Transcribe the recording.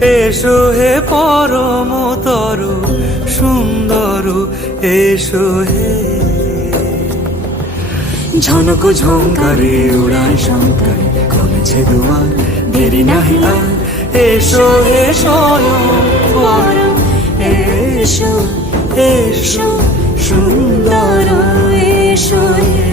এসো হে পরম তরু সুন্দর, এসো হে। ঝনক ঝঙ্কারে উড়ায় শঙ্কারে কমেছে দুয়ার, দেরি নাহি আর। এসো হে স্বয়ং পরম, এসো এসো সুন্দর, এসো হে।